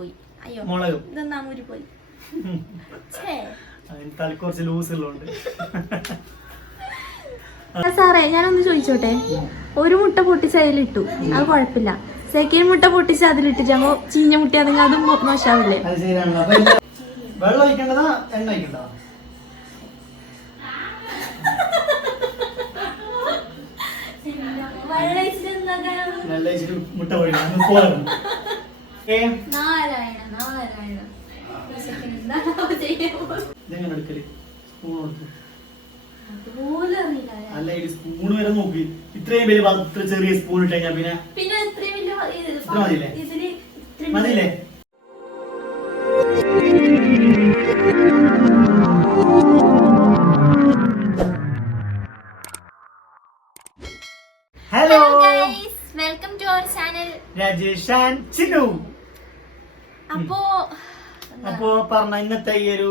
കൂടിപ്പോയി. അയ്യോ മുളകും ഇതെന്നാ ഊരിപ്പോയി. കുറച്ച് ലൂസ് ഉള്ളതുകൊണ്ട്. സാറേ ഞാനൊന്ന് ചോദിച്ചോട്ടെ, ഒരു മുട്ട പൊട്ടിച്ച് അതിലിട്ടു, അത് കുഴപ്പമില്ല. സെക്കൻഡ് മുട്ട പൊട്ടിച്ച് അതിലിട്ട് ഞങ്ങൾ ചീഞ്ഞ മുട്ട ആണെങ്കിൽ അതും മോശമാവില്ലേ? വെള്ളം ഒഴിക്കേണ്ടതാ എണ്ണ ഒഴിക്കണ്ടതാ? മുട്ട പൊഴിക്കണം. അല്ല ഈ സ്പൂൺ വരെ നോക്കി, ഇത്രയും പേര് ഇത്ര ചെറിയ സ്പൂൺ ഇട്ട് കഴിഞ്ഞാ പിന്നെ മതിയില്ലേ? Hello welcome to our channel Rajesh and Chinnu. അപ്പോ പറഞ്ഞ ഇന്നത്തെ ഈ ഒരു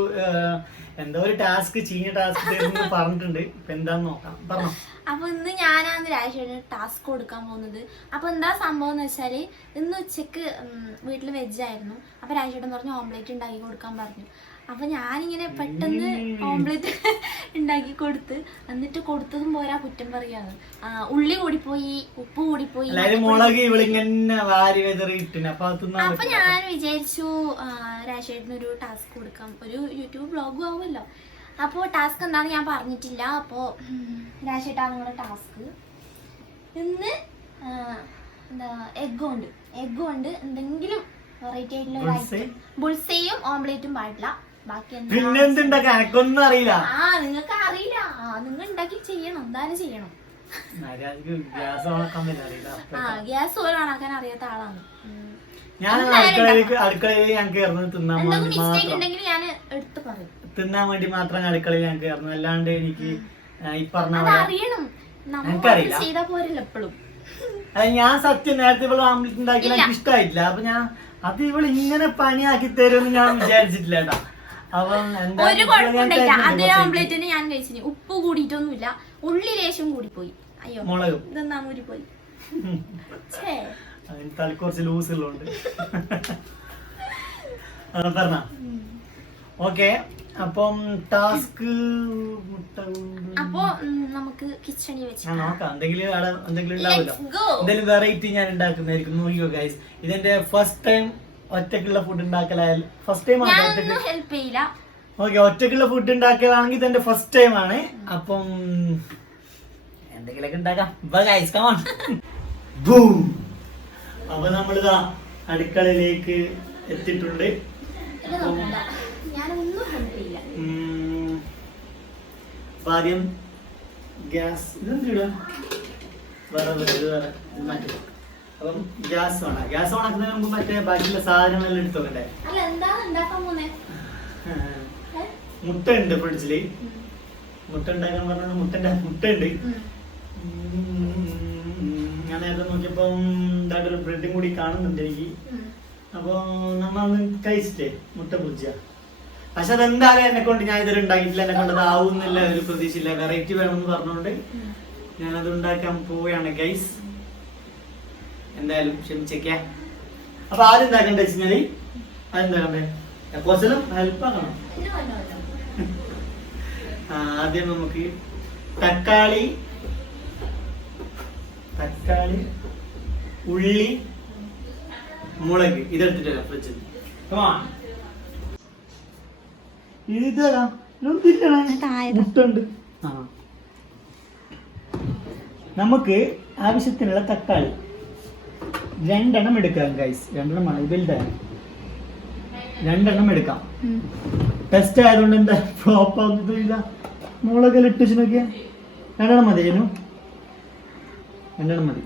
എന്തോ ഒരു ടാസ്ക് ചീഞ്ഞ ടാസ്ക് പറഞ്ഞിട്ടുണ്ട്. ഇപ്പൊ എന്താന്ന് നോക്കാം, പറഞ്ഞോ. അപ്പൊ ഇന്ന് ഞാനാണ് രാജേഷിന് ടാസ്ക് കൊടുക്കാൻ പോകുന്നത്. അപ്പൊ എന്താ സംഭവം എന്ന് വെച്ചാല്, ഇന്ന് ഉച്ചക്ക് വീട്ടിൽ വെജ് ആയിരുന്നു. അപ്പൊ രാജേട്ടൻ പറഞ്ഞു ഓംലേറ്റ് ഉണ്ടാക്കി കൊടുക്കാൻ പറഞ്ഞു. അപ്പൊ ഞാനിങ്ങനെ പെട്ടെന്ന് ഓംലേറ്റ് ഉണ്ടാക്കി കൊടുത്ത്, എന്നിട്ട് കൊടുത്തതും പോരാ കുറ്റം പറയാന്ന്. ഉള്ളി കൂടിപ്പോയി, ഉപ്പ് കൂടിപ്പോയി. അപ്പൊ ഞാൻ വിചാരിച്ചു രാജേട്ടനൊരു ടാസ്ക് കൊടുക്കാം, ഒരു യൂട്യൂബ് വ്ളോഗും ആവുമല്ലോ. അപ്പോൾ ടാസ്ക് എന്താണെന്ന് ഞാൻ പറഞ്ഞിട്ടില്ല. അപ്പോൾ രാജേട്ടാണ് നിങ്ങളുടെ ടാസ്ക്. ഇന്ന് എന്താ എഗ് കൊണ്ട് എന്തെങ്കിലും വെറൈറ്റി ആയിട്ടുള്ള ഐറ്റം. ബുൾസയും ഓംലേറ്റും പാടില്ല. ബാക്കി പിന്നെന്തുണ്ടാക്കാനൊന്നും അറിയില്ല. നിങ്ങൾക്ക് അറിയില്ല, നിങ്ങൾ ഉണ്ടാക്കി ചെയ്യണം, എന്തായാലും ചെയ്യണം. ഗ്യാസ് പോലും ഓണാക്കാൻ അറിയാത്ത ആളാണ് ഞാൻ. അടുക്കളയിൽ ഞാൻ കയറുന്നത് തിന്നാൻ വേണ്ടി മാത്രം അടുക്കളയിൽ ഞാൻ കയറുന്നു. അല്ലാണ്ട് എനിക്ക് ഈ പറഞ്ഞ ചെയ്താ പോരല്ലോ എപ്പോഴും. അല്ല ഞാൻ സത്യം നേരത്തെ ഇവള് ആംലെറ്റ് ഉണ്ടാക്കി എനിക്ക് ഇഷ്ടമായിട്ടില്ല. അപ്പൊ ഞാൻ അത് ഇവള് ഇങ്ങനെ പണിയാക്കി തരുമെന്ന് ഞാൻ വിചാരിച്ചിട്ടില്ല കേട്ടാ. ഒരു കുഴപ്പമുണ്ടായില്ല. അതേ ഓംലേറ്റിന് ഞാൻ കഴിച്ചിന്. ഉപ്പ് കൂടിയിട്ടൊന്നുമില്ല, ഉള്ളി ലേശം കൂടിപ്പോയി. അയ്യോ മുളകും ഇതെന്നാ ഊരിപ്പോയി. കുറച്ച് ലൂസ് ഉള്ളതുകൊണ്ട്. പറഞ്ഞ ഓക്കെ. അപ്പം ടാസ്ക് അപ്പൊ നമുക്ക് കിച്ചണിൽ വെച്ച് നോക്കാം. എന്തെങ്കിലും ഉണ്ടാവില്ല, എന്തെങ്കിലും വെറൈറ്റി ഞാൻ ഉണ്ടാക്കുന്നതായിരിക്കും. നോക്കിയോ ഗൈസ്, ഇതെന്റെ ഫസ്റ്റ് ടൈം ഒറ്റക്കുള്ള ഫുഡ് ഉണ്ടാക്കലായാലും ഫസ്റ്റ് ടൈം ആണ്. ഹെൽപ്പ് ചെയ്യില്ല. ഓക്കെ, ഒറ്റക്കുള്ള ഫുഡ് ഉണ്ടാക്കലാണെങ്കിൽ ഇതെന്റെ ഫസ്റ്റ് ടൈം ആണ്. അപ്പം എന്തെങ്കിലുമൊക്കെ ഉണ്ടാക്കാം. അപ്പൊ നമ്മളിതാ അടുക്കളയിലേക്ക് എത്തിയിട്ടുണ്ട്. ആദ്യം ഗ്യാസ് വേറെ മാറ്റി. അപ്പം ഗ്യാസ് വേണം. ഗ്യാസ് ഓണാക്കുന്നതിന് മുമ്പ് മറ്റേ ബാക്കിയുള്ള സാധനങ്ങളെല്ലാം എടുത്തു നോക്കണ്ടേ? മുട്ട ഉണ്ട് ഫ്രിഡ്ജില്. മുട്ട ഉണ്ടാക്കാൻ പറഞ്ഞ മുട്ട ഉണ്ട്. ഞാൻ നേരത്തെ നോക്കിയപ്പോ ഒരു ബ്രെഡും കൂടി കാണുന്നുണ്ട് എനിക്ക്. അപ്പൊ നമ്മളൊന്ന് കഴിച്ചിട്ടേ മുട്ട പൊരിച്ച. പക്ഷെ അതെന്തായാലും എന്നെ കൊണ്ട് ഞാൻ ഇതുവരെ ഉണ്ടാക്കിയിട്ടില്ല. എന്നെ കൊണ്ട് അത് ആവുന്നില്ല, ഒരു പ്രതീക്ഷയില്ല. വെറൈറ്റി വേണമെന്ന് പറഞ്ഞുകൊണ്ട് ഞാനത് ഉണ്ടാക്കാൻ പോവുകയാണ് ഗൈസ്. എന്തായാലും ക്ഷമിച്ചേക്ക. അപ്പൊ ആദ്യം എന്താക്കണ്ടേ വെച്ചാല്, അതെന്താക്കണ്ടേ കുറച്ചെല്ലാം ഹെൽപ്പാക്കണം. ആദ്യം നമുക്ക് തക്കാളി, ഉള്ളി, മുളക് ഇതെടുത്തിട്ടല്ല ഫ്രിഡ്ജിൽ. മുട്ടുണ്ട്. നമുക്ക് ആവശ്യത്തിനുള്ള തക്കാളി 2 എണ്ണം എടുക്കാം ഗൈസ്. 2 എണ്ണം വലുതാണ്, 2 എണ്ണം എടുക്കാം. ടെസ്റ്റ് ആയതുകൊണ്ട് എന്താ ഫ്ലോപ്പ് ആവുന്നില്ല. മുളകെല്ലാം ഇട്ട് വെച്ച് നോക്കിയാ 2 എണ്ണം മതി. 2 എണ്ണം മതി.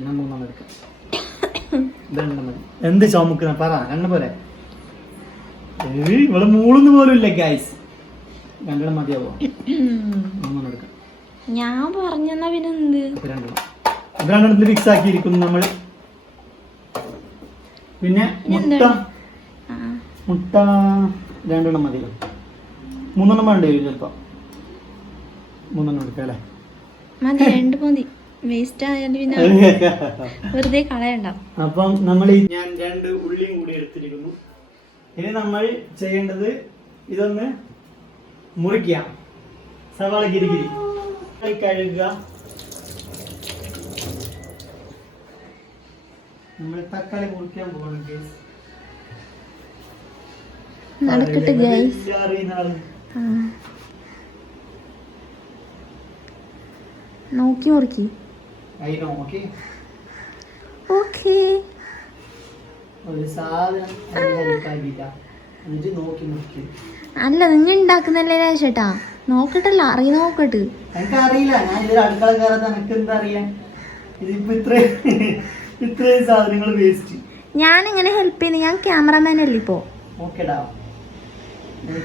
3 എണ്ണം എടുക്കാം. 2 എണ്ണം മതി. എന്ത് ചുമക്കുന്ന പറ, 2 പോരെ? ഇവിടെ മൂളൊന്നും പോലും ഇല്ല ഗൈസ്. 2 എണ്ണം മതിയാവോ? 3 എണ്ണം എടുക്കാം. ഞാൻ പറഞ്ഞെന്നാ പിന്നെ എന്ത്? 2 എണ്ണത്തിൽ ഫിക്സ് ആക്കിയിരിക്കുന്നു നമ്മൾ. പിന്നെ മുട്ട 2 എണ്ണം മതിയല്ലോ. 3 എണ്ണം വേണ്ടി വരും ചിലപ്പോ. 3 എണ്ണം എടുക്കാം അല്ലേ? മതി, 2 മതി. വേസ്റ്റ് ആയാലും പിന്നെ വെറുതെ കളയണ്ട. അപ്പം നമ്മൾ ഞാൻ 2 ഉള്ളിയും കൂടി എടുത്ത് ഇനി നമ്മൾ ചെയ്യേണ്ടത് ഇതൊന്ന് മുറിക്കുക. സവാള ഗിരിഗിരി കഴുകുക. നമ്മൾ തക്കാളി മുറിക്കാൻ പോകണം ഗൈസ്. നടക്കട്ടെ ഗൈസ്. നോക്കി മുറിക്കി. ഓക്കേ. ഒരു സാധനം എന്നിട്ട് നോക്കി മുറിക്കും. അല്ല നിങ്ങൾ ഉണ്ടാക്കുന്നല്ലേ ചേട്ടാ, നോക്കട്ടല്ല അറിയ നോക്കട്ട്. എനിക്ക് അറിയില്ല, ഞാൻ ഇതൊരു അടുക്കള കയറാതെ എനിക്ക് എന്താ അറിയാൻ. ഇതിപ്പോ ഇത്രയും സാധനങ്ങൾ വേസ്റ്റ്. ഞാൻ ഇങ്ങനെ ഹെൽപ്പ് ചെയ്യുന്നു, ഞാൻ ക്യാമറമാൻ അല്ലേ ഇപ്പോ. ഓക്കെടാ,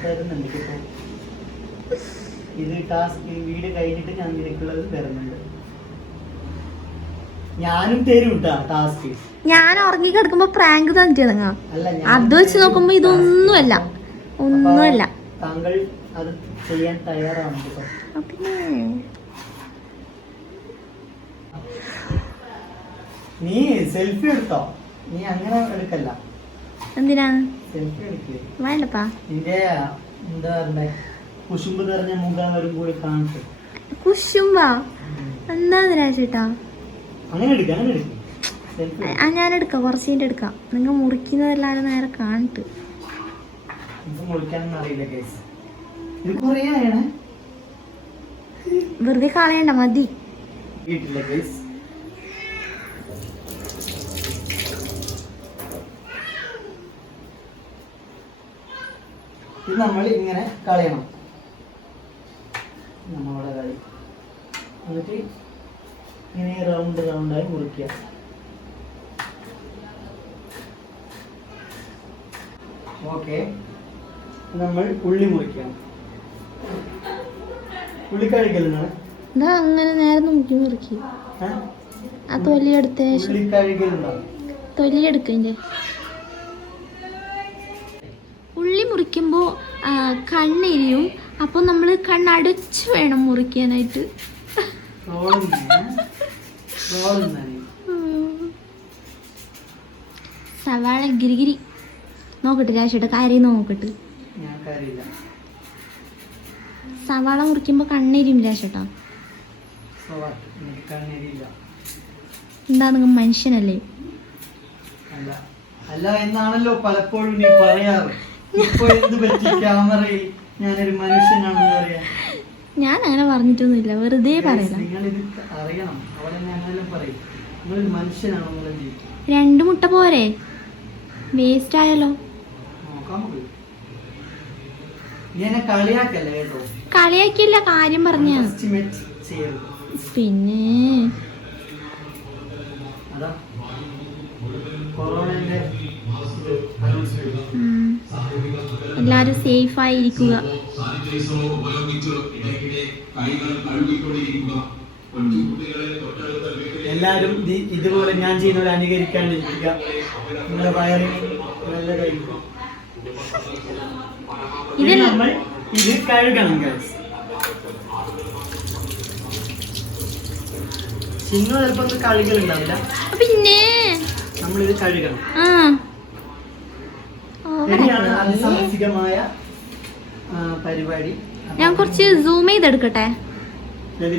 തരുന്നുണ്ട് ഇപ്പൊ. ഇത് ടാസ്ക് വീട് കഴിഞ്ഞിട്ട് ഞാൻ നിനക്കുള്ളത് തരുന്നുണ്ട്. ഞാനും തരും കേട്ടാ ടാസ്ക്. ഞാൻ ഉറങ്ങി കിടക്കുമ്പോ പ്രാങ്ക് തന്നിട്ടാ. അല്ല, അത് വെച്ച് നോക്കുമ്പോ ഇതൊന്നുമല്ല, ഒന്നുമല്ല. താങ്കൾ അത് ചെയ്യാൻ തയ്യാറാണ് കേട്ടോ. പിന്നെ നീ സെൽഫി എടുത്തോ? നീ അങ്ങനെ എടുക്കല്ല. എന്തിനാണ് സെൽഫി എടുക്കേ? വേണ്ടപ്പാ. നിന്റെ എന്താ പറഞ്ഞ കുശുമ്പ് നിറഞ്ഞ മുഖം വരും കൂടി കാണിച്ചു. കുശുമ്പാ എന്താന്ന് രാജേട്ടാ? അങ്ങനെ എടുക്കാം, അങ്ങനെ എടുക്കും. ഞാൻ എടുക്കാം, കുറച്ച് കഴിഞ്ഞിട്ട് എടുക്കാം. നിങ്ങൾ മുറിക്കുന്നതെല്ലാരും നേരെ കാണിട്ട്. മുറിക്കാനൊന്നും അറിയില്ല കേസ്. ഇത് കുറേ ആയണേ, വെറുതെ കളയണ്ട, മതി. വീട്ടില്ല കേസ്. ഇത് നമ്മൾ ഇങ്ങനെ കളയണം. നമ്മളെ കളി എന്നിട്ട് ഇങ്ങനെ റൗണ്ട് റൗണ്ടായി മുറിക്കുക. ഓക്കെ, നമ്മൾ ഉള്ളി മുറിക്കാം. ഉള്ളി കഴുകലാണ്. ഇതാ അങ്ങനെ നേരെ നോക്കി മുറിക്കി. ആ തൊലി എടുത്ത ഉള്ളി കഴുകലുണ്ടാവും. തൊലി എടുക്കണ്ടേ? ഉള്ളി മുറിക്കുമ്പോ കണ്ണെരിയും. അപ്പൊ നമ്മള് കണ്ണടച്ചു വേണം മുറിക്കാനായിട്ട്. സവാള ഗിരിഗിരി നോക്കട്ടെ രാശിയുടെ കാര്യം നോക്കട്ടെ. സവാള മുറിക്കുമ്പോ കണ്ണെരിയും രാശേട്ടാ. എന്താ നിങ്ങൾ മനുഷ്യനല്ലേ? അല്ല എന്നാണല്ലോ പലപ്പോഴും നീ പറയാറ്. ഇപ്പൊ എന്ത് പറ്റി ക്യാമറയിൽ ഞാനൊരു മനുഷ്യനാണെന്ന് പറയാ. ഞാൻ അങ്ങനെ പറഞ്ഞിട്ടൊന്നുമില്ല, വെറുതെ പറയല. നിങ്ങളിത് അറിയണം. അവളെ അങ്ങനെ പറയും, നിങ്ങളൊരു മനുഷ്യനാണെന്നുള്ള. 2 മുട്ട പോരെ? വേസ്റ്റ് ആയല്ലോ. നോക്കാം നമുക്ക്. നീ എന്നെ കളിയാക്കല്ലേ കേട്ടോ. കളിയാക്കില്ല, കാര്യം പറഞ്ഞ. പിന്നെ അതാ കൊറോണന്റെ എല്ലാരും സേഫ് ആയിരിക്കുക. എല്ലാരും ഇതുപോലെ ഞാൻ ചെയ്യുന്നവരെ അനുകരിക്കാണ്ടിരിക്കുക. നിങ്ങളുടെ വയറിന് നല്ലതായിരിക്കും. നമ്മൾ ഇത് കഴുകണം ഗൈസ്. ചിന്നു ചിലപ്പോ കഴുകലുണ്ടാവില്ല, പിന്നെ നമ്മളിത് കഴുകണം. ശരിയാണ്, അതിസാഹസികമായ പരിപാടി. ഞാൻ കുറച്ച് സൂം ചെയ്തെടുക്കട്ടെ.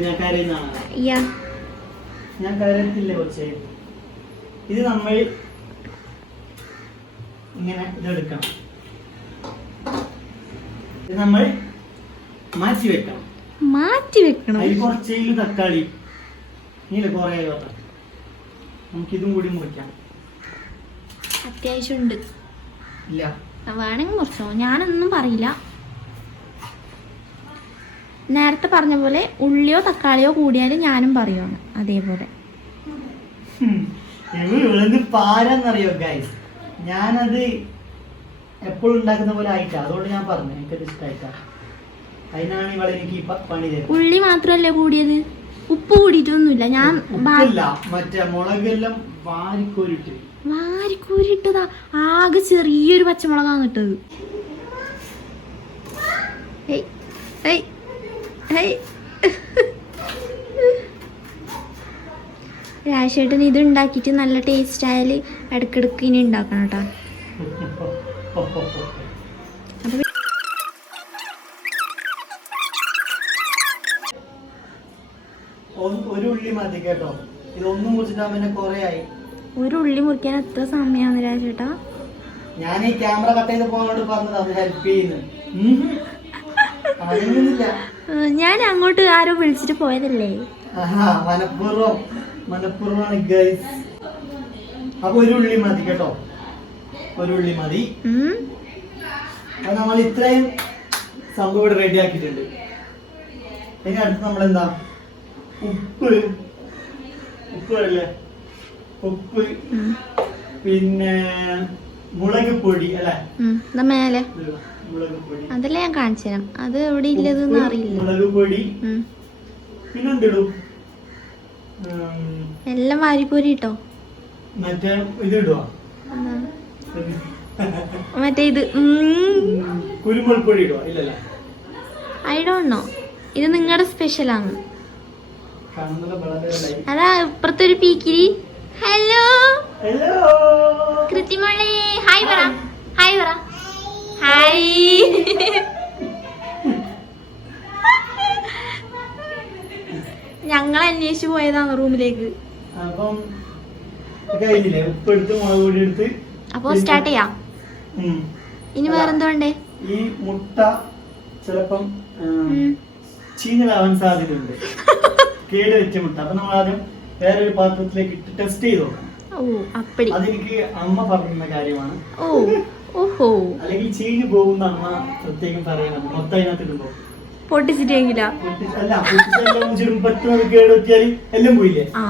ഞാൻ കരയുന്നതാണ്. യാ, ഞാൻ കരയത്തില്ല കൊച്ചേ. ഇത് നമ്മൾ ഇങ്ങനെ ഇതെടുക്കണം. ഇത് നമ്മൾ മാറ്റി വെക്കണം. അതിൽ കുറച്ച് തക്കാളി നീല കുറേ നമുക്കിതും കൂടി മുറിക്കാം. അത്യാവശ്യം ഉണ്ട്. ഇല്ല, വേണമെങ്കിൽ മുറിച്ചോ, ഞാനൊന്നും പറയില്ല. നേരത്തെ പറഞ്ഞ പോലെ ഉള്ളിയോ തക്കാളിയോ കൂടിയാലും ഞാനും പറയുവാണ് അതേപോലെ. ഇവളെന്ത് പാരാന്നറിയോ ഗൈസ്, ഞാനത് എപ്പോഴും ഉണ്ടാക്കുന്ന പോലെ ആയിട്ടാ. അതുകൊണ്ട് ഞാൻ പറഞ്ഞു എനിക്കത് ഇഷ്ടമായിട്ടാ. അതിനാണ് ഇവളെ എനിക്ക് പണി തരുന്നത്. ഉള്ളി മാത്രല്ലേ കൂടിയത്, ഉപ്പ് കൂടിയിട്ടൊന്നുമില്ല. ഞാൻ മറ്റേ മുളകെല്ലാം വാരിക്കൂരിട്ടതാ. ആകെ ചെറിയൊരു പച്ചമുളകാണ് ഇട്ടത്. രാശേട്ടൻ ഇത് ഉണ്ടാക്കിയിട്ട് നല്ല ടേസ്റ്റ് ആയാൽ ഇടയ്ക്കിടയ്ക്ക് ഇനി ഉണ്ടാക്കണം കേട്ടോ. ഒരു ഉള്ളി മതി കേട്ടോ. ഇതൊന്നും മുറിച്ചിട്ടാ പിന്നെ കൊറേ ആയി. ഒരു ഉള്ളി മുറിക്കാൻ എത്ര സമയമാണ് രാജേട്ടാ? ഞാൻ ഈ ക്യാമറ കട്ട് ചെയ്ത് പോകാനോട് പറഞ്ഞത് അത് ഹെൽപ്പ് ചെയ്യുന്നു. അങ്ങനെയൊന്നുമില്ല. ഞാൻ അങ്ങോട്ട് ആരോ വിളിച്ചിട്ട് പോയതല്ലേ. മനഃപൂർവ്വമാണ് ഗൈസ്. അപ്പൊ ഒരു ഉള്ളി മതി കേട്ടോ, ഒരു ഉള്ളി മതി. അത് നമ്മൾ ഇത്രയും സംഭവം ഇവിടെ റെഡി ആക്കിയിട്ടുണ്ട്. ഇനി അടുത്ത് നമ്മളെന്താ, ഉപ്പ് അല്ലേ, ഉപ്പ് പിന്നെ മുളക് പൊടി അല്ലേ, മേലെ മുളക് പൊടി അതല്ലേ ഞാൻ കാണിച്ചു തരാം. അത് എവിടെ ഇല്ലതെന്ന് അറിയില്ല. മുളക് പൊടി പിന്നെന്തിടും, എല്ലാം വാരിപ്പോരി ഇട്ടോ. മറ്റേ ഇത് ഇടുവാ, മറ്റേ ഇത് കുരുമുളക് പൊടി ഇടുവാ. ഇല്ലല്ല, ഐ ഡോണ്ട് നോ. ഇത് നിങ്ങളുടെ സ്പെഷ്യലാണ്. അതാ ഇപ്പുറത്തെ ഒരു പീക്കിരി. ഹലോ കൃത്യമോളെ, ഹായ് പറ, ഹായ് പറ, ഹായ്. ഞങ്ങൾ അന്വേഷിച്ചു പോയതാണ് റൂമിലേക്ക്. അപ്പം കഴിഞ്ഞില്ലേ, ഉപ്പ് എടുത്ത് മുളക് പൊടി എടുത്ത്. അപ്പൊ സ്റ്റാർട്ട് ചെയ്യാം. ഇനി വേറെന്തോ വേണ്ടേ? ഈ മുട്ട ചിലപ്പം ചീഞ്ഞതാവാൻ സാധ്യതയുണ്ട്, കേട് വെച്ച മുട്ട. അപ്പൊ നമ്മൾ ആദ്യം വേറൊരു പാത്രത്തിലേക്ക് ഇട്ട് ടെസ്റ്റ് ചെയ്ത് നോക്കാം. ഓ അപ്പടി. അതെനിക്ക് അമ്മ പറയുന്ന കാര്യമാണ്. ഓ ഓഹോ. അല്ലെങ്കിൽ ചീഞ്ഞു പോകുന്ന അമ്മ പ്രത്യേകം പറയുന്നത്. മൊത്തം അതിനകത്ത് ഇടുമ്പോ പൊട്ടിച്ചിട്ടെങ്കിലാ? പെട്ടെന്ന് കേട് വെച്ചാൽ എല്ലാം പോയില്ലേ? ആ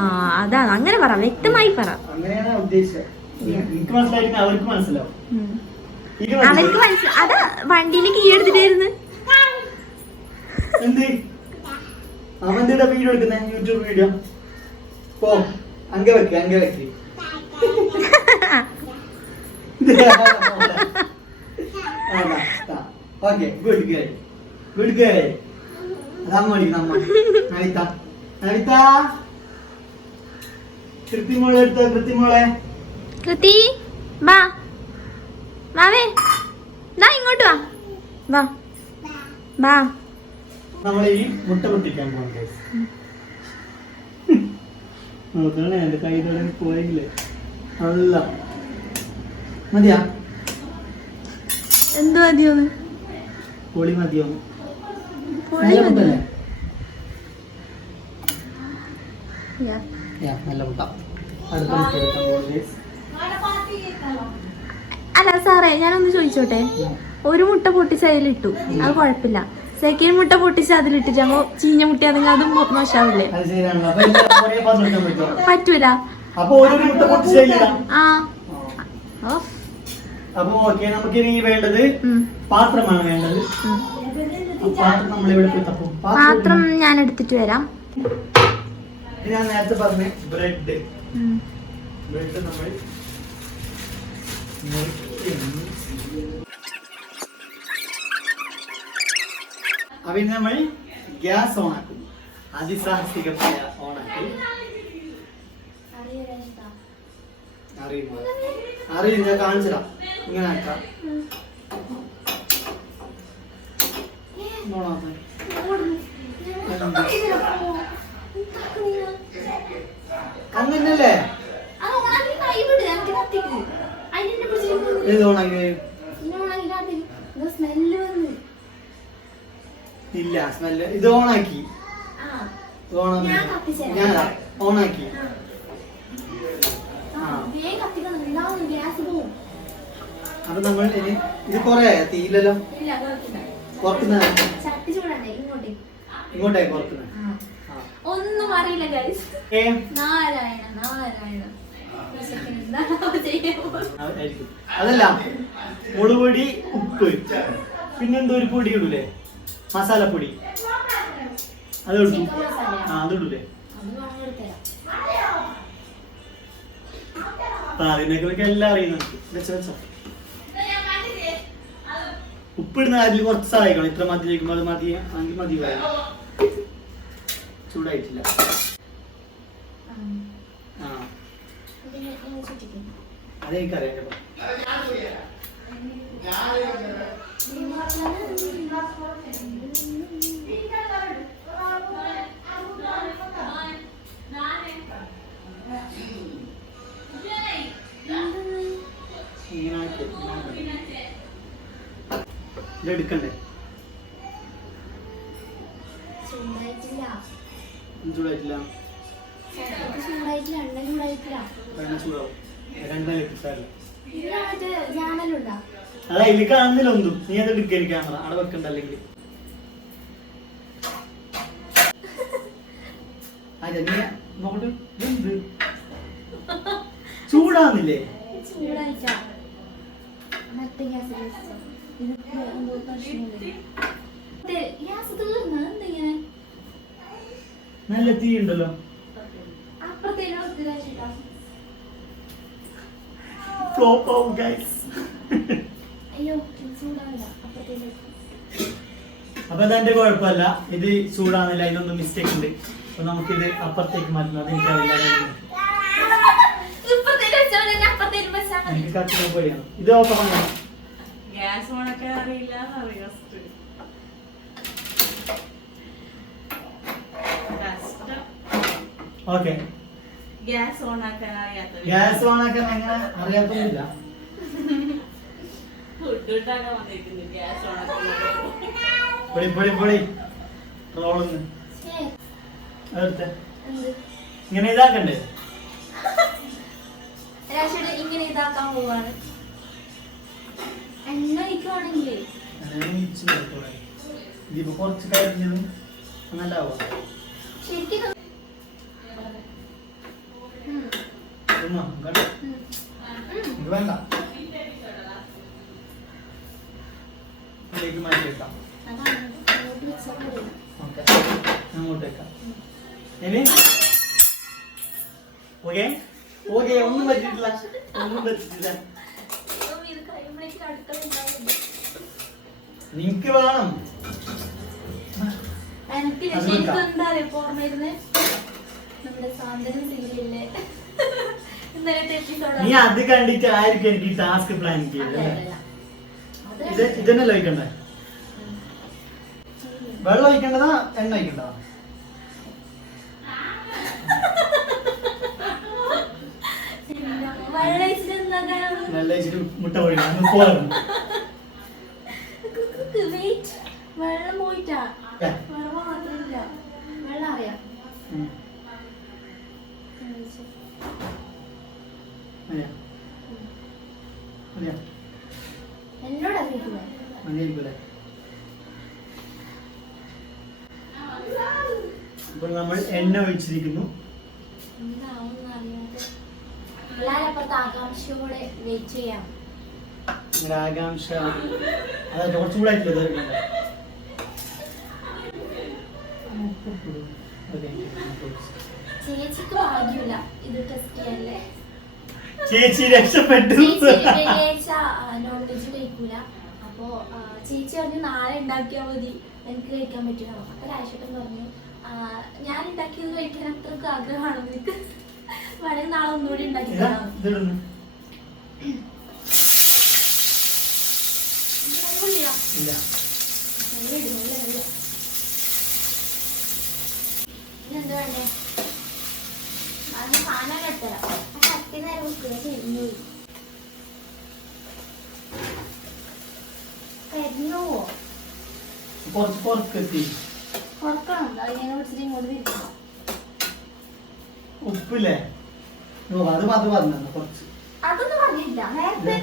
അതാണ്, അങ്ങനെ പറ, വ്യക്തമായി പറ. അങ്ങനെയാണ് ഉദ്ദേശിച്ചത്. എനിക്ക് മനസ്സിലായിരിക്കും, അവർക്ക് മനസ്സിലാവും. അവർക്ക് മനസ്സിലാവും. അതാ വണ്ടിയിൽ കീ എടുത്തിട്ടായിരുന്നു. എന്ത് അവന്റെ വീഡിയോ എടുക്കുന്ന യൂട്യൂബ് വീഡിയോ പോ, അങ്ക വെക്ക്. Okay, good girl. കൃത്യമോളെ എടുത്തോ, കൃത്യമോളെ. കൃതി വാ, വാവേ ദാ ഇങ്ങോട്ട് വാ, വാ വാ. നമ്മൾ ഈ മുട്ട പൊട്ടിക്കാൻ പോകുന്നത്. നോക്കണേ, എന്റെ കൈ തുടങ്ങി പോയെങ്കിലേ. അല്ല മതിയാ, എന്ത് മതിയോന്ന്? പൊളി മതിയോ? പൊളി മതി. നല്ല മുട്ട. അടുത്ത മുട്ട എടുക്കാൻ പോകുന്നത്. അല്ല സാറേ, ഞാനൊന്ന് ചോദിച്ചോട്ടെ. ഒരു മുട്ട പൊട്ടിച്ച് അതിലിട്ടു, അത് കുഴപ്പമില്ല. സെക്കൻഡ് മുട്ട പൊട്ടിച്ച് അതിലിട്ടിട്ട് അപ്പൊ ചീഞ്ഞ മുട്ടയാണെങ്കിൽ അതും മോശാവില്ലേ? പറ്റൂല. അപ്പൊ ഒരു മുട്ട പൊട്ടിച്ചില്ല. ആ അപ്പൊ ഓക്കെ, നമുക്ക് ഇനി വേണ്ടത് പാത്രമാണ് വേണ്ടത്. പാത്രം നമ്മളിവിടെ പോയി തപ്പും. പാത്രം ഞാൻ എടുത്തിട്ട് വരാം. ഞാൻ നേരത്തെ പറഞ്ഞ ബ്രെഡ് നമ്മൾ അവന് നമ്മൾ ഗ്യാസ് ഓണാക്കും. അതിസാഹസികമായ ഓണാക്കി. അറിയില്ല, ഞാൻ കാണിച്ചിടാം. ഇങ്ങനെ ആക്കാം. അങ്ങനല്ലേ ഇത് ഓണാക്കി? ഇല്ല, സ്മെല്ല്. ഇത് ഓണാക്കി, ഞാൻ ഓണാക്കി. അപ്പൊ നമ്മൾ ഇത് കൊറേ തീയില്ലല്ലോ, പുറത്തുനിന്ന് ഇങ്ങോട്ടേ പുറത്തുനിന്ന് ഒന്നും അറിയില്ല ഗൈസ്. നാരായണ. അതല്ല, മുളക് പൊടി, ഉപ്പ്, പിന്നെന്തോ ഒരു പൊടി ഇടൂലേ, മസാലപ്പൊടി. അത് ഇടൂ. അതിടൂലേ? അതിനൊക്കെ എല്ലാം അറിയുന്നുണ്ട്. ഉപ്പിടുന്ന കാര്യത്തിൽ കുറച്ച് സഹായിക്കണം. ഇത്ര മതി ചോദിക്കുമ്പോൾ അത് മതി ആണെങ്കിൽ മതി. ചൂടായിട്ടില്ല. അതെനിക്കറിയാം. ഇതെടുക്കണ്ടേ? ചൂടായിട്ടില്ല. ചൂടായിട്ടില്ല. ചൂടായിട്ടില്ല, എണ്ണ ചൂടായിട്ടില്ല. ചൂടാവും. രണ്ടലേക്ക് സാറില്ല. ഇതിന് മറ്റേ ജാനലുണ്ടോ? അതാ ഇതിൽ കാണുന്നില്ല ഒന്നും. നീ അത് എടുക്കരുത് ക്യാമറ അവിടെ വെക്കണ്ട. അല്ലെങ്കിൽ അതെ നീ നോക്കട്ടെ. എന്ത് ചൂടാന്നില്ലേ? ചൂടായിട്ടാ മറ്റേ ഗ്യാസ് എന്തോ പ്രശ്നമില്ല. ഗ്യാസ് തീർന്ന എന്തിങ്ങനെ നല്ല തീ ഉണ്ടല്ലോ. അപ്പുറത്തേക്ക് ഫ്ലോപ്പ് ആവും ഗൈസ്. അയ്യോ ചൂടാവില്ല. അപ്പുറത്തേക്ക് അപ്പൊ അതെന്റെ കുഴപ്പമല്ല. ഇത് ചൂടാന്നില്ല. ഇതിനൊന്നും മിസ്റ്റേക്ക് ഉണ്ട്. അപ്പൊ നമുക്കിത് അപ്പുറത്തേക്ക് മാറ്റണം. അത് എനിക്കറിയില്ല. എനിക്ക് കത്തിക്കാൻ പേടിയാണ്. ഇത് ഓപ്പൺ ആണ്. ഗ്യാസ് ഓണൊക്കെ അറിയില്ല. ഓക്കെ. ഗ്യാസ് ഓണാക്കാൻ അറിയാത്ത ഗ്യാസ് ഓണാക്കാൻ എങ്ങനെ അറിയാത്തൊന്നുമില്ല. ഫുഡ് ഉണ്ടാക്കാൻ വന്നിരിക്കുന്നു. ഗ്യാസ് ഓണാക്കാൻ പൊടി പൊടി പൊടി റോളൊന്ന് അതെടുത്തെ ഇങ്ങനെ ഇതാക്കണ്ടേ? ഇങ്ങനെ ഇതാക്കാൻ പോവാണ്. എണ്ണ ഒഴിക്കുവാണെങ്കിൽ ഇതിപ്പോ കുറച്ച് കരിഞ്ഞതും നല്ലാവാ. ശരിക്കും വേണ്ട ഇതിലേക്ക് മാറ്റി വെക്കാം. ഓക്കെ അങ്ങോട്ട് വെക്കാം. ഇനി ഓക്കെ ഓക്കെ. ഒന്നും പറ്റിയിട്ടില്ല. ഒന്നും പറ്റിയിട്ടില്ല. നിനക്ക് വേണം. എനിക്ക് ശരിക്കും എന്താ അറിയാം ഓർമ്മയിരുന്നേ നമ്മുടെ സാന്ത്വനം സീരിയലിലെ ഇന്നലത്തെ എപ്പിസോഡ്. നീ അത് കണ്ടിട്ട് ആയിരിക്കും എനിക്ക് ഈ ടാസ്ക് പ്ലാൻ ചെയ്തത്. ഇതന്നെയല്ലോ ഒഴിക്കണ്ടേ? വെള്ളം ഒഴിക്കേണ്ടതാ എണ്ണ ഒഴിക്കണ്ടതാ? വെള്ളം ഒഴിച്ചിട്ട് മുട്ട പൊടിക്കണം. വെള്ളം പോയിട്ടാ. വെള്ളം മാത്രമില്ല. വെള്ളം അറിയാം. എന്നോട് അറിയില്ല. അപ്പോൾ നമ്മൾ എണ്ണ ഒഴിച്ചിരിക്കുന്നു. എന്താവും അറിയാതെ എല്ലാരും അപ്പുറത്ത് ആകാംക്ഷയോടെ വെയിറ്റ് ചെയ്യാം. ആകാംക്ഷ അതെ കുറച്ചും കൂടെ ആയിട്ടില്ല. ചേച്ചിക്ക് ഭാഗ്യമില്ല ഇത് ടെസ്റ്റ് ചെയ്യാനല്ലേ. ചേച്ചി രക്ഷപ്പെട്ടു. വെള്ളിയാഴ്ച നോൺ വെജ് കഴിക്കൂല. അപ്പോ ചേച്ചി പറഞ്ഞു നാളെ ഉണ്ടാക്കിയാ മതി എനിക്ക് കഴിക്കാൻ പറ്റില്ല. അപ്പൊ രാജേട്ടൻ പറഞ്ഞു ഞാൻ ഉണ്ടാക്കിയത് കഴിക്കാൻ അത്രക്ക് ആഗ്രഹമാണോ നിനക്ക്? വേണമെങ്കിൽ നാളെ ഒന്നുകൂടി ഉണ്ടാക്കി തരാം. ഇതെന്താ വേണ്ടേ? അത് സാധനം കെട്ടരാ. കത്തി നേരം വെക്കുക കരിഞ്ഞു കരിഞ്ഞുവോ? കുറച്ച് പുറത്തെത്തി കുറക്കണം. അതിനെ വിളിച്ചിട്ട് ഇങ്ങോട്ട് തിരിക്കണം. ഉപ്പില്ലേ? അത് പറഞ്ഞു കുറച്ച്. അതൊന്നും പറഞ്ഞില്ല നേരത്തെ.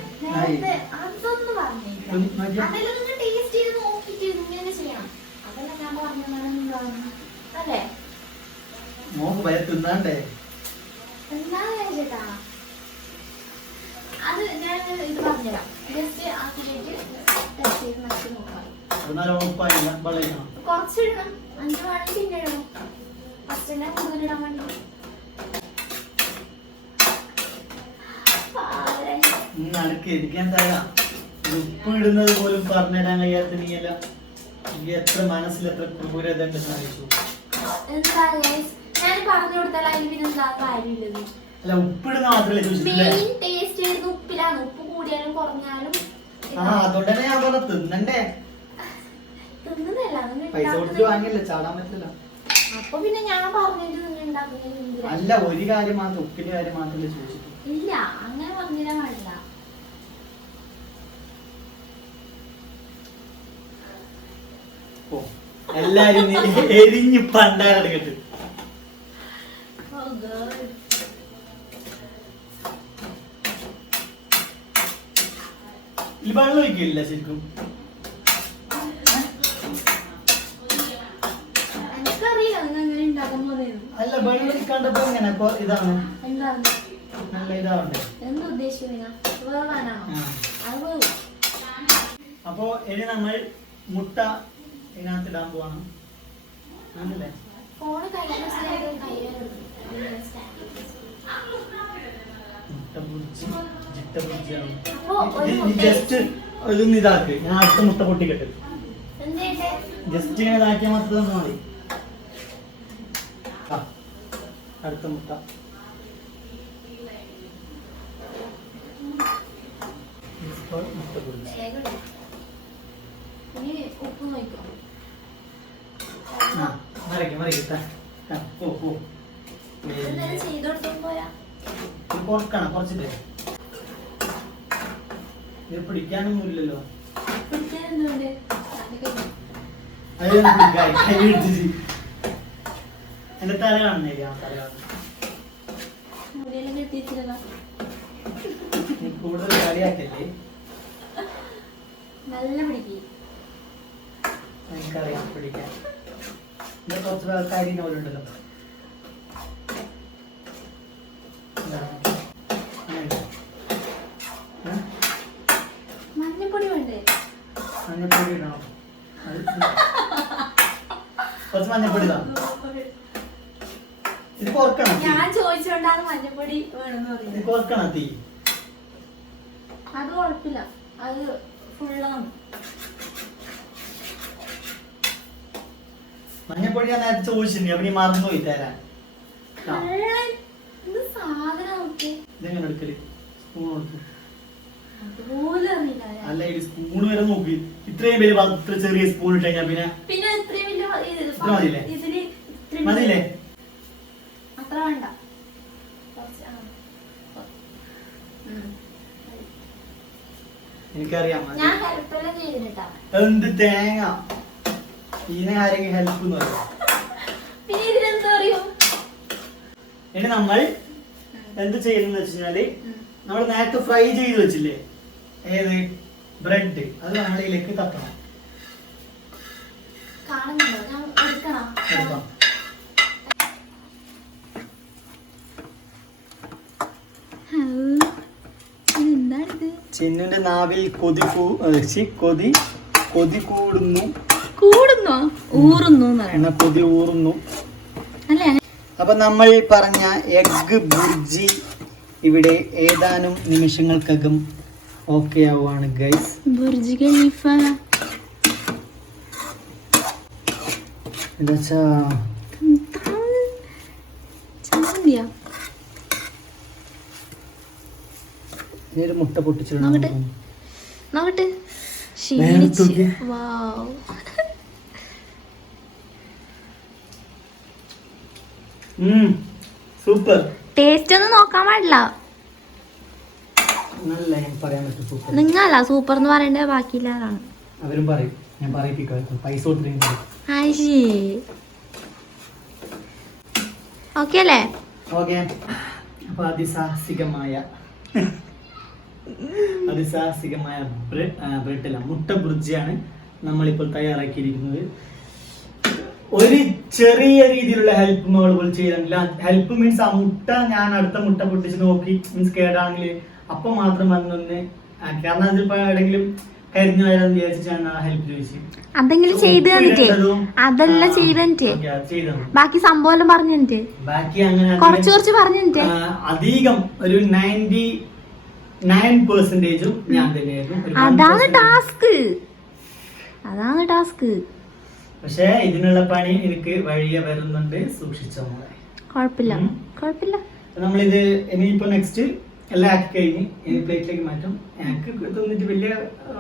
അതൊന്നും പറഞ്ഞില്ല. അതെല്ലാം നിങ്ങൾ ടേസ്റ്റ് ചെയ്ത് നോക്കിട്ട് ഇങ്ങനെ ചെയ്യണം. അതെല്ലാം ഞാൻ പറഞ്ഞതാണ് അല്ലേ? മോക്ക് ഭയ തിന്നാണ്ടേ? എന്താ ചേട്ടാ അത് ഞാൻ ഇത് പറഞ്ഞുതരാം. ജസ്റ്റ് ആക്കിയിട്ട് ടെസ്റ്റ് ചെയ്ത് നശിച്ച് നോക്കാം. കുറച്ചിടണം. 5 വേണമെങ്കിൽ പിന്നെ ഇടണം. ഫസ്റ്റ് തന്നെ കൂടുതലിടാൻ വേണ്ടി. ഉപ്പ് ഇടുന്നത് പോലും പറഞ്ഞുതരാൻ കഴിയാത്ത നീയല്ല. നീ എത്ര മനസ്സിൽ എത്ര ക്രൂരത ഉണ്ടെന്ന് അറിയിച്ചു. എന്താ ഞാൻ പറഞ്ഞു കൊടുത്താൽ അതിൽ പിന്നെ എന്താ കാര്യമില്ലത്? അല്ല ഉപ്പിടുന്ന മാത്രമല്ലേ ചോദിച്ചിട്ടില്ലേ? മെയിൻ ടേസ്റ്റ് ചെയ്ത് ഉപ്പിലാണ്. ഉപ്പ് കൂടിയാലും കുറഞ്ഞാലും അതുകൊണ്ടന്നെ ഞാൻ പറഞ്ഞ തിന്നണ്ടേ. പൈസ കൊടുത്ത് വാങ്ങിയല്ലേ ചാടാൻ പറ്റില്ല. അപ്പൊ പിന്നെ ഞാൻ പറഞ്ഞിട്ട് നിങ്ങൾ ഉണ്ടാക്കുന്നത് അല്ല. ഒരു കാര്യം മാത്രം ഉപ്പിന്റെ കാര്യം മാത്രമല്ലേ ചോദിച്ചിട്ട്? ഇല്ല അങ്ങനെ പറഞ്ഞില്ല പാടില്ല. ഓ എല്ലാരും എരിഞ്ഞ് പണ്ടാറെടുക്കട്ട്. ഈ വെള്ളം ഒഴിക്കില്ല ശരിക്കും. അല്ല വെള്ളം ഒഴിക്കാണ്ടപ്പോ എങ്ങനെ ഇതാണ് നല്ല ഇതാവണ്ടേ. അപ്പോ ഇനി നമ്മൾ മുട്ട ഇതിനകത്ത് ഇടാൻ പോവാണ്. ആണല്ലേ ജസ്റ്റ് ഇതൊന്ന് ഇതാക്ക്. ഞാൻ അടുത്ത മുട്ട പൊട്ടിക്കട്ടെ. ജസ്റ്റ് ഇങ്ങനെ ഇതാക്കിയാൽ മാത്രം മതി. അടുത്ത മുട്ട മുട്ട പൊടിച്ച് കുറക്കണം. കുറച്ചിട്ട് ഇത് പിടിക്കാനൊന്നും ഇല്ലല്ലോ. എന്റെ തല കാണുന്നില്ല. തല കൂടുതൽ കളിയാക്കല്ലേ. നല്ല പിടിക്കും. എനിക്കറിയാം പിടിക്കാൻ. കുറച്ച് ആൾക്കാരി നോലുണ്ടല്ലോ. മഞ്ഞപ്പൊടി വേണ്ടേ? മഞ്ഞപ്പൊടി ഇടണം. കുറച്ച് മഞ്ഞപ്പൊടി ഇടാം. ഇത് കുറക്കണം. ഞാൻ ചോദിച്ചോണ്ടാണ് മഞ്ഞപ്പൊടി വേണമെന്ന് പറയുന്നത്. ഇത് കുറക്കണം തീ. അത് കുഴപ്പമില്ല, അത് ഫുള്ളാണ്. മഞ്ഞപ്പൊടി ഞാൻ നേരത്തെ ചോദിച്ചിട്ടുണ്ട്. അപ്പൊ നീ മറന്നു പോയി തരാൻ. ഇതെങ്ങനെ എടുക്കല്? സ്പൂൺ കൊടുത്തു. അല്ല ഈ സ്പൂൺ വരെ നോക്കി. ഇത്രയും പേര് ഇത്ര ചെറിയ സ്പൂൺ ഇട്ട് കഴിഞ്ഞാ പിന്നെ മതിയില്ലേ? മതിയില്ലേ? അത്ര വേണ്ട. എനിക്കറിയാം. ഞാൻ ഹെൽപ്പെല്ലാം ചെയ്തിട്ടാ. എന്ത് തേങ്ങ ഇതിനെ ആരെങ്കിലും ഹെൽപ്പ് എന്ന് പറയാം. പിന്നെ ഇതിനെന്താ പറയൂ? ഇനി നമ്മൾ എന്ത് ചെയ്യുന്ന വെച്ചാല് നമ്മൾ നേരത്തെ ഫ്രൈ ചെയ്ത് വെച്ചില്ലേ ഏത് ബ്രെഡ്, അത് നമ്മൾ ഇതിലേക്ക് തട്ടണം. കാണുന്നുണ്ടോ? ഞാൻ എടുക്കണം. എടുക്കാം. ചിന്നുന്റെ നാവിൽ കൊതി കൂടുന്നു. കൂടുന്നോ? ഊറുന്നു എന്ന കൊതി ഊറുന്നു. അപ്പൊ നമ്മൾ പറഞ്ഞ എഗ് ബുർജി ഇവിടെ ഏതാനും നിമിഷങ്ങൾക്കകം ഓക്കെ ആവുകയാണ് ഗൈസ്. ബുർജ് ഖലീഫ മുട്ട പൊട്ടിച്ചിട്ടുണ്ട്. നോക്കട്ടെ. സൂപ്പർ. ടേസ്റ്റ് ഒന്നും നോക്കാൻ പാടില്ല. നല്ല പറയാൻ പറ്റും സൂപ്പർ. നിങ്ങളല്ല സൂപ്പർ എന്ന് പറയണ്ടേ, ബാക്കിയില്ലാതാണ്. അവരും പറയും. ഞാൻ പറയിപ്പിക്കാം. പൈസ കൊടുത്തിട്ട് ഓക്കെ അല്ലേ? ഓക്കെ. അപ്പൊ അതിസാഹസികമായ ബ്രെഡല്ല മുട്ട ബുർജിയാണ് നമ്മളിപ്പോൾ തയ്യാറാക്കിയിരിക്കുന്നത്. ഒരു ചെറിയ രീതിയിലുള്ള ഹെൽപ്പ് നമ്മൾ ചെയ്യാനില്ല. ഹെൽപ്പ് മീൻസ് ആ മുട്ട ഞാൻ അടുത്ത മുട്ട പൊട്ടിച്ച് നോക്കി മീൻസ് കേടാണെങ്കിൽ അപ്പൊ മാത്രം വന്നൊന്ന്. കാരണം അതിപ്പോ എവിടെങ്കിലും കരിഞ്ഞു വരാന്ന് വിചാരിച്ചാണ് ഹെൽപ്പ് ചോദിച്ചു. അതെങ്കിലും ചെയ്ത് തന്നിട്ടേ. അതെല്ലാം ചെയ്ത് തന്നിട്ടേ. ബാക്കി സംഭവം എല്ലാം പറഞ്ഞു തന്നിട്ടേ. ബാക്കി അങ്ങനെ കുറച്ച് പറഞ്ഞു തന്നിട്ടേ. അധികം ഒരു 99% ഞാൻ തന്നെയായിരുന്നു. അതാണ് ടാസ്ക്. പക്ഷെ ഇതിനുള്ള പണി എനിക്ക് വഴിയെ വരുന്നുണ്ട്. സൂക്ഷിച്ചോ മോളെ. കുഴപ്പമില്ല. നമ്മളിത് ഇനിയിപ്പോ നെക്സ്റ്റ് എല്ലാം ആക്കി കഴിഞ്ഞ് ഇനി പ്ലേറ്റിലേക്ക് മാറ്റും. എനിക്ക് തോന്നിട്ട് വലിയ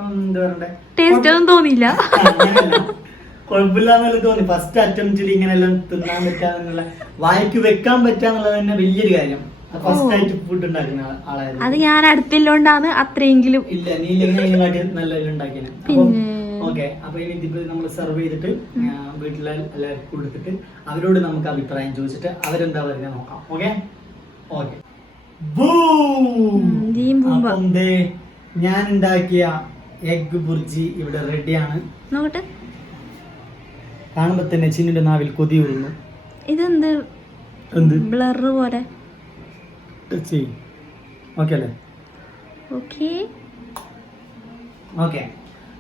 എന്താ പറയണ്ടേ, ടേസ്റ്റ് ഒന്നും തോന്നിയില്ല. കുഴപ്പമില്ലാന്നല്ല തോന്നി. ഫസ്റ്റ് അറ്റംപ്റ്റിൽ ഇങ്ങനെല്ലാം തിന്നാൻ പറ്റാന്നുള്ള വായിക്ക് വെക്കാൻ പറ്റാന്നുള്ളത് തന്നെ വലിയൊരു കാര്യം. ഫസ്റ്റ് ആയിട്ട് ഫുഡ് ഉണ്ടാക്കുന്ന ആളായിരുന്നു. അത് ഞാൻ അടുത്തില്ലോണ്ടാണ് അത്രയെങ്കിലും. ഇല്ല നീ നല്ല ഉണ്ടാക്കിയ. ഓക്കെ, അപ്പൊ ഇനി ഇതിപ്പോ നമ്മൾ സെർവ് ചെയ്തിട്ട് വീട്ടിലെ എല്ലാവർക്കും കൊടുത്തിട്ട് അവരോട് നമുക്ക് അഭിപ്രായം ചോദിച്ചിട്ട് അവരെന്താ പറയുക നോക്കാം. Okay okay. അപ്പം ഞാൻ ഉണ്ടാക്കിയ എഗ് ബുർജി ഇവിടെ റെഡിയാണ്. നോക്കട്ടെ. കാണുമ്പോ തന്നെ ചിന്നിന്റെ നാവിൽ കൊതി വരുന്നു. ഇതെന്ത് എന്ത് ബ്ലർ പോലെ? ഓക്കെ അല്ലേ? Okay okay.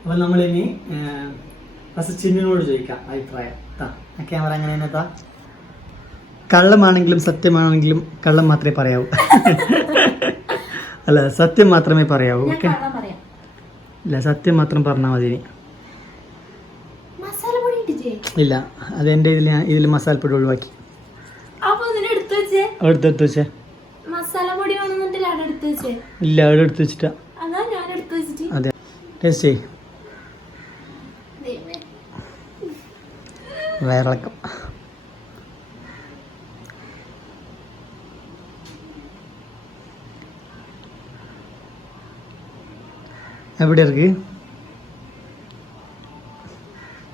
അപ്പൊ നമ്മളിനി ഫസ്റ്റ് ചിന്നിനോട് ചോദിക്കാം അഭിപ്രായം. ക്യാമറ അങ്ങനെ തന്നെ താ. കള്ളമാണെങ്കിലും സത്യമാണെങ്കിലും കള്ളം മാത്രമേ പറയാവൂ. അല്ല, സത്യം മാത്രമേ പറയാവൂ. ഓക്കെ, ഇല്ല സത്യം മാത്രം പറഞ്ഞാൽ മതി. ഇല്ല, അത് എൻ്റെ ഇതിൽ മസാലപ്പൊടി ഒഴിവാക്കി. എടുത്തെടുത്ത് വെച്ചേ. ഇല്ല, അവിടെ എടുത്ത് വെച്ചിട്ടാ. അതെ, ടേസ്റ്റ് ചെയ്. വയറിളക്കം. എവിടെ ഇருக்கு?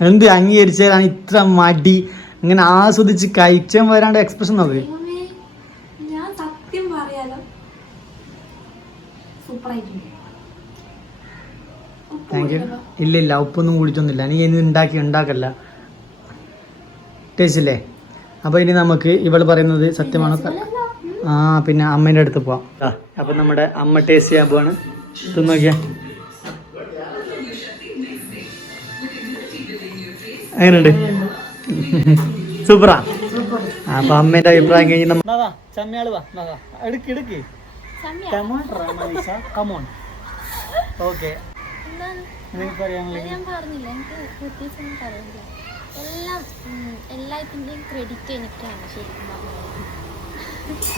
എന്ത് അംഗീകരിച്ചാലാണ് ഇത്ര മടി? ഇങ്ങനെ ആസ്വദിച്ച് കഴിച്ചാൻ വരാണ്ട് എക്സ്പ്രഷൻ നോക്ക്. ഞാൻ സത്യം പറയാലോ, താങ്ക് യു. ഇല്ല ഉപ്പൊന്നും കുടിച്ചൊന്നുമില്ല. നീ ഇനി ഉണ്ടാക്കല്ല. ടേസ്റ്റ് ഇല്ലേ? അപ്പോൾ ഇനി നമുക്ക് ഇവൾ പറയുന്നത് സത്യമാണോ? പിന്നെ അമ്മേൻ്റെ അടുത്ത് പോവാം. അപ്പം നമ്മുടെ അമ്മ ടേസ്റ്റ് ചെയ്യാൻ പോവാണ്. നോക്കിയാ എങ്ങനെയുണ്ട്? സൂപ്പറാ. അപ്പൊ അമ്മേന്റെ അഭിപ്രായം കഴിഞ്ഞ് ഓക്കെ. ഞാൻ പറഞ്ഞില്ല, എനിക്ക് പ്രത്യേകിച്ചൊന്നും പറയുന്നില്ല. എല്ലാത്തിന്റെയും ക്രെഡിറ്റ് എനിക്കാണ് ശരിക്കും പറഞ്ഞത്.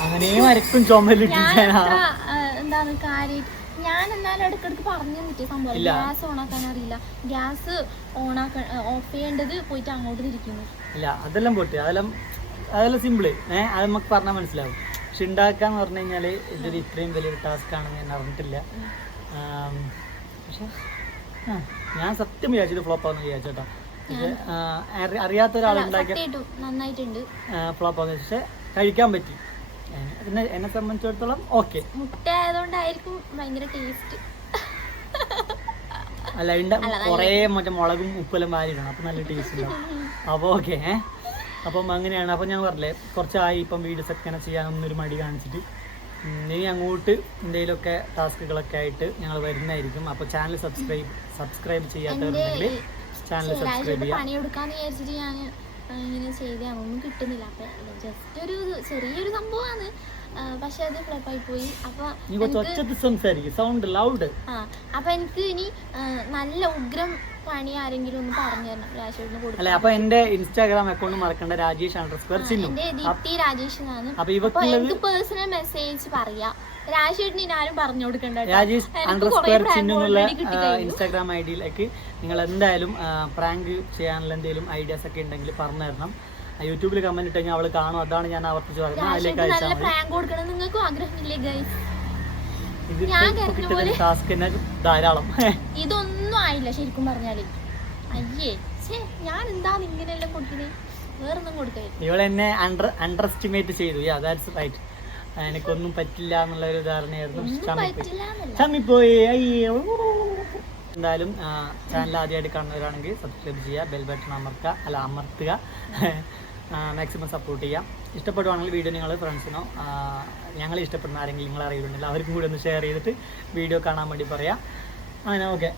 അങ്ങനെ വരക്കും ചുമലിട്ട് എന്താണ് കാര്യം. ഞാൻ എന്നാലും ഇടയ്ക്കിടയ്ക്ക് പറഞ്ഞു തന്നിട്ട് സംഭവം ഗ്യാസ് ഓണാക്കാൻ അറിയില്ല. ഗ്യാസ് ഓഫ് ചെയ്യേണ്ടത് പോയിട്ട് അങ്ങോട്ട് തിരിക്കുന്നു. ഇല്ല, അതെല്ലാം പോട്ടെ, അതെല്ലാം സിമ്പിള്. അത് നമുക്ക് പറഞ്ഞാൽ മനസ്സിലാവും. പക്ഷെ ഉണ്ടാക്കാന്ന് പറഞ്ഞു കഴിഞ്ഞാല് ഇതൊരു ഇത്രയും വലിയൊരു ടാസ്ക് ആണെന്ന് ഞാൻ അറിഞ്ഞിട്ടില്ല. പക്ഷെ ഞാൻ സത്യം വിചാരിച്ചിട്ട് ഫ്ലോപ്പ് ആവുന്ന വിചാരിച്ചോട്ടോ. അറിയാത്ത ഒരാളുണ്ടാക്കിയ നന്നായിട്ടുണ്ട്. ഫ്ലോപ്പ് ആവുന്ന പക്ഷെ കഴിക്കാൻ പറ്റി. പിന്നെ എന്നെ സംബന്ധിച്ചിടത്തോളം ഓക്കെ. മുട്ട ആയതുകൊണ്ടായിരിക്കും ഭയങ്കര ടേസ്റ്റ്. അല്ല, കുറേ മറ്റേ മുളകും ഉപ്പെല്ലാം വാരിയിടണം, അപ്പം നല്ല ടേസ്റ്റ് ഉണ്ടാവും. അപ്പോൾ ഓക്കെ. അപ്പം അങ്ങനെയാണ്. അപ്പം ഞാൻ പറഞ്ഞില്ലേ, കുറച്ചായി ഇപ്പം വീഡിയോസ് ഒക്കെ ഇങ്ങനെ ചെയ്യാനൊന്നൊരു മടി കാണിച്ചിട്ട്. ഇനി അങ്ങോട്ട് എന്തെങ്കിലുമൊക്കെ ടാസ്കുകളൊക്കെ ആയിട്ട് ഞങ്ങൾ വരുന്നതായിരിക്കും. അപ്പോൾ ചാനൽ സബ്സ്ക്രൈബ് ചെയ്യാത്തവരുണ്ടെങ്കിൽ ചാനൽ സബ്സ്ക്രൈബ് ചെയ്യാം. പണിയെടുക്കാന്ന് വിചാരിച്ചിട്ട് ഞാൻ ഇങ്ങനെ ചെയ്താണ്, ഒന്നും കിട്ടുന്നില്ല. അപ്പൊ ജസ്റ്റ് ഒരു ചെറിയൊരു സംഭവമാണ്, പക്ഷെ അത് ഫ്ലോപ്പായി പോയി. അപ്പൊ അപ്പൊ എനിക്ക് ഇനി നല്ല ഉഗ്രം പണി ആരെങ്കിലും ഒന്ന് പറഞ്ഞു തരണം. രാജേഷിന് കൊടുക്കും. അപ്പൊ എന്റെ ഇൻസ്റ്റാഗ്രാം അക്കൗണ്ട് മറക്കണ്ട, രാജേഷ്_ചിന്നു. എന്റെ ദീപ്തി രാജേഷ് എന്നാണ്. അപ്പൊ എനിക്ക് പേഴ്സണൽ മെസ്സേജ് പറയാം. രാജേഷിന് ഞാനും പറഞ്ഞു കൊടുക്കണ്ട. രാജേഷ്_ചിന്നു എന്നുള്ള ഇൻസ്റ്റാഗ്രാം ഐഡിയിലേക്ക് നിങ്ങൾ എന്തായാലും പ്രാങ്ക് ചെയ്യാനുള്ള എന്തെങ്കിലും ഐഡിയാസ് ഒക്കെ ഉണ്ടെങ്കിൽ പറഞ്ഞു തരണം. യൂട്യൂബിൽ കമന്റ് ഇട്ടെങ്കിൽ അവള് കാണും. അതാണ് ഞാൻ ആവർത്തിച്ച് പറയുന്നത്. അതിലേക്ക് അയച്ചാൽ ധാരാളം. ഇതൊന്നും ആയില്ല ശരിക്കും പറഞ്ഞാല്. അയ്യേ, ഞാൻ എന്താ ഇങ്ങനെയെല്ലാം കൊടുക്കുന്നത്? വേറൊന്നും കൊടുക്കരുത്. ഇവളെന്നെ അണ്ടർ എസ്റ്റിമേറ്റ് ചെയ്തു. That's right. എനിക്കൊന്നും പറ്റില്ല എന്നുള്ള ഒരു ധാരണയായിരുന്നു. ചമ്മിപ്പോയി. എന്തായാലും ചാനൽ ആദ്യമായിട്ട് കാണുന്നവരാണെങ്കിൽ സബ്സ്ക്രൈബ് ചെയ്യുക, ബെൽ ബട്ടൺ അമർത്തുക. മാക്സിമം സപ്പോർട്ട് ചെയ്യാം. ഇഷ്ടപ്പെടുവാണെങ്കിൽ വീഡിയോ നിങ്ങൾ ഫ്രണ്ട്സിനോ ഞങ്ങളെ ഇഷ്ടപ്പെടുന്ന ആരെങ്കിലും നിങ്ങൾ അറിയുന്നുണ്ടെങ്കിൽ അവർക്കും കൂടി ഒന്ന് ഷെയർ ചെയ്തിട്ട് വീഡിയോ കാണാൻ വേണ്ടി പറയാം. അങ്ങനെ ഓക്കെ.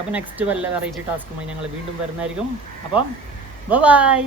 അപ്പോൾ നെക്സ്റ്റ് വല്ല വെറൈറ്റി ടാസ്കുമായി ഞങ്ങൾ വീണ്ടും വരുന്നതായിരിക്കും. അപ്പം ബൈ.